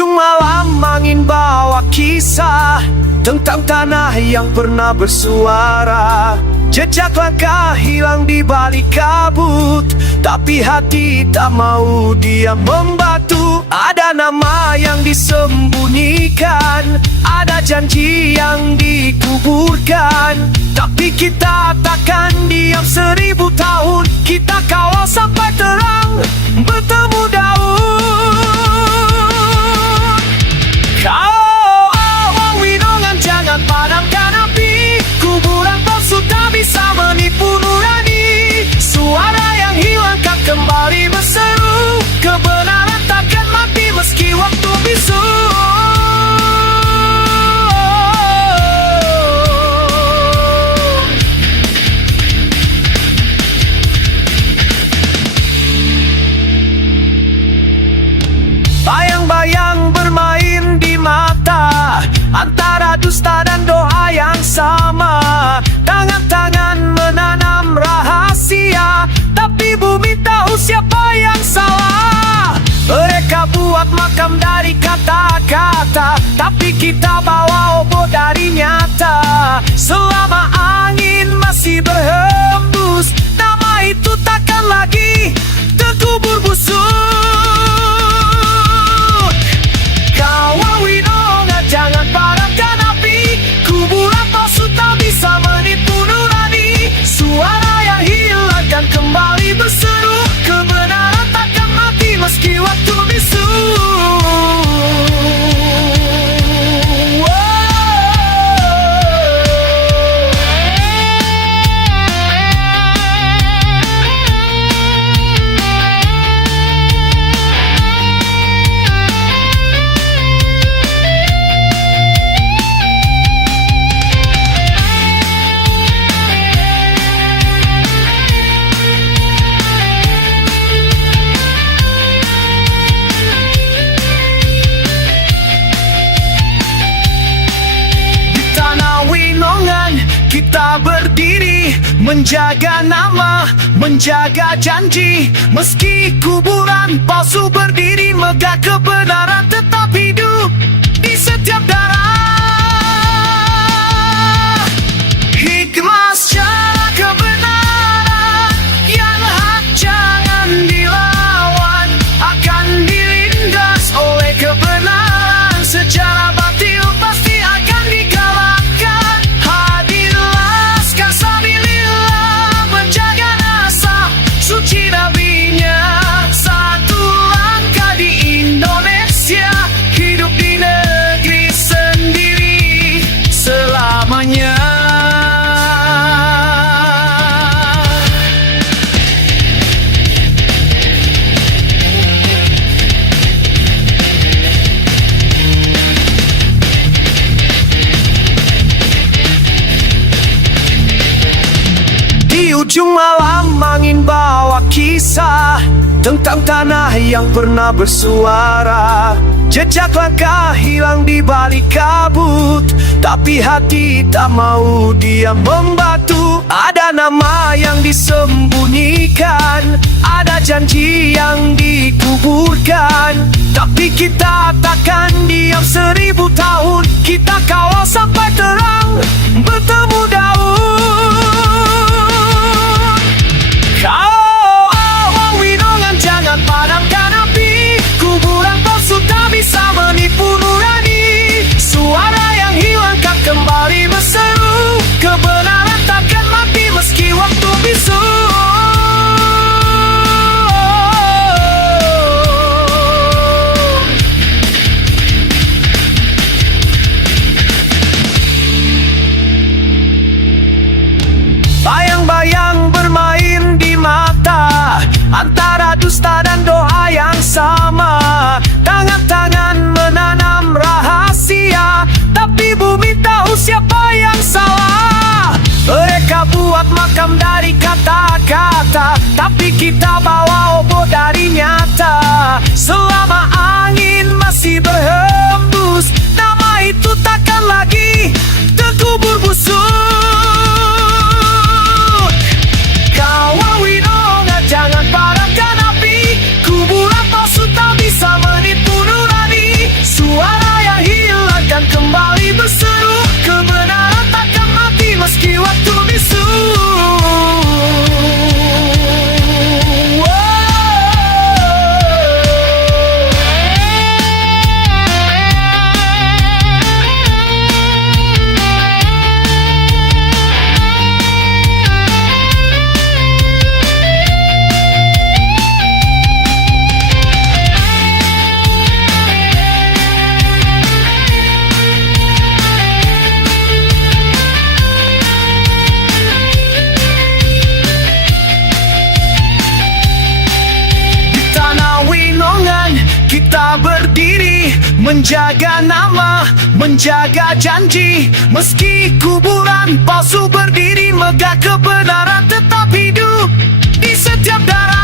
ujung malam angin bawa kisah tentang tanah yang pernah bersuara. Jejak langkah hilang di balik kabut, tapi hati tak mau diam membatu. Ada nama yang disembunyikan, ada janji yang dikuburkan, tapi kita takkan diam 1000 tahun. Kita kawal sampai terang bertemu daun. Kau awang winongan, jangan padamkan api. Kuburan palsu tak bisa menipu nurani. Suara yang hilang kan kembali berseru. Kebenaran takkan mati meski waktu bisu. Bayang-bayang bermain di mata, antara dusta dan doa yang sama. Tangan-tangan menanam rahasia, tapi bumi tahu siapa yang salah. Mereka buat makam dari kata-kata, tapi kita bawa obor dari nyata. Selama angin masih berhembus, nama itu takkan lagi terkubur busuk. Kawal winongan, jangan padamkan api. Kuburan palsu tak bisa menipu nurani. Suara yang hilang kan kembali berseru. Kebenaran takkan mati meski waktu bisu. Kita berdiri, menjaga nama, menjaga janji. Meski kuburan palsu berdiri, megah kebenaran tetap hidup di setiap darah. Hikmah secara kebenaran, yang hak jangan dilawan, akan dilindas oleh kebenaran. Secara batil pasti akan dikalahkan. Suci nabinya, satu langkah di Indonesia. Hidup di negeri sendiri selamanya. Di ujung malam angin bawa kisah tentang tanah yang pernah bersuara. Jejak langkah hilang di balik kabut, tapi hati tak mau diam membatu. Ada nama yang disembunyikan, ada janji yang dikuburkan, tapi kita takkan diam 1000 tahun. Kita kawal sampai terang bertemu daun. Kau awang winongan, jangan padamkan api. Kuburan palsu tak bisa menipu nurani. Suara yang hilang kan kembali berseru. Kebenaran takkan mati meski waktu bisu. Bayang-bayang bermain di mata, antara dusta dan doa yang sama. Tangan-tangan menanam rahasia, tapi bumi tahu siapa yang salah. Mereka buat makam dari kata-kata, tapi kita bawa obor dari nyata. Selama angin masih berhembus, nama itu takkan lagi terkubur busuk. Kawal winongan, jangan padamkan api. Kuburan palsu tak bisa menipu nurani. menjaga nama, menjaga janji. Meski kuburan palsu berdiri, megah kebenaran tetap hidup di setiap darah.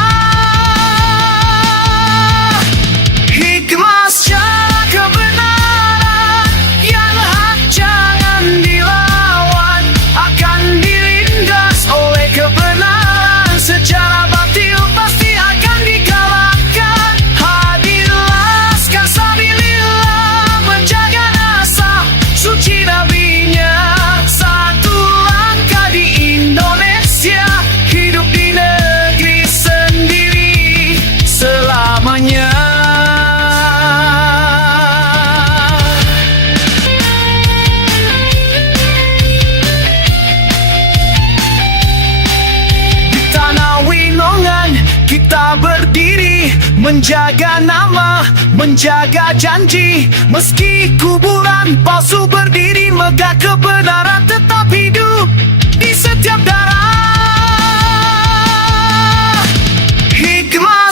Hikmah secara kebenaran yang hak jangan dilawan, akan dilindas oleh kebenaran. Secara batil pasti akan dikalahkan. Hadirlah Sabilillah, menjaga nasab suci nabinya. Satu langkah di Indonesia, hidup di negeri sendiri selamanya. Kita berdiri, menjaga nama, menjaga janji. Meski kuburan palsu berdiri, megah kebenaran tetap hidup di setiap darah. Hikmah